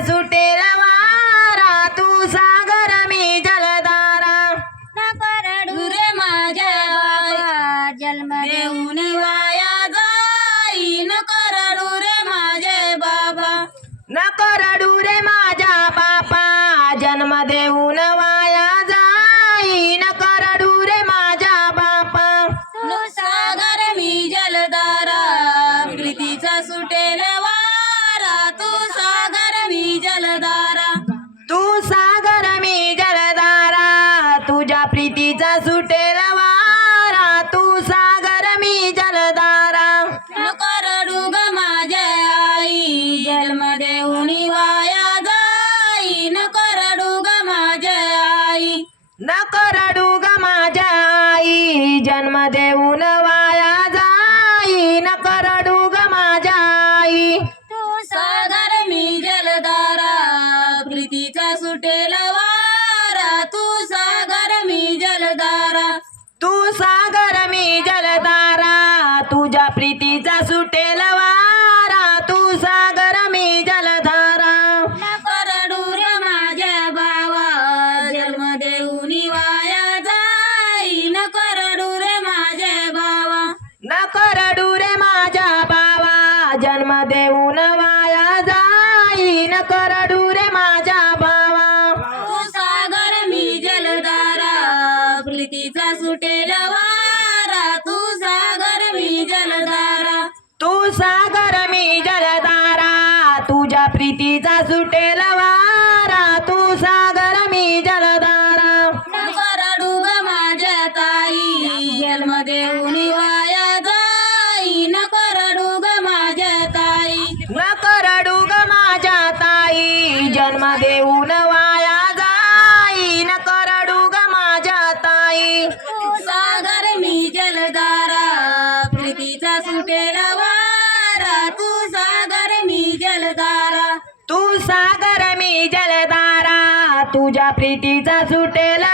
सुटेल वारा तू सागर मी जलधारा नको रे माझ्या बाबा जन्म देऊन वाया जाई. नको रे माझे बाबा. नको रडू रे माझ्या बापा. जन्म देऊन वाया जाई. नको रे माझ्या बापा. तू सागर मी जलधारा प्रीतीचा सुटेल वारा तू प्रीतीचा सुटेल वारा तू सागर मी जलधारा नको रडू ग माझ्या आई जन्म देऊन वाया जाई. नको रडू ग माझ्या आई. नको रडू ग माझ्या आई जन्म देऊन वाया देऊन वाया जाई नको रडू रे माझ्या बावा तू सागर मी जलधारा प्रीतीचा सुटेल वारा. तू सागर मी जलधारा तू सागर मी जलधारा जन्म देऊन वाया जाई नको रडू ग माझ्या ताई. तू सागर मी जलधारा प्रीतीचा सुटेल वारा तू सागर मी जलधारा तू सागर मी जलधारा तुझ्या प्रीतीचा सुटेल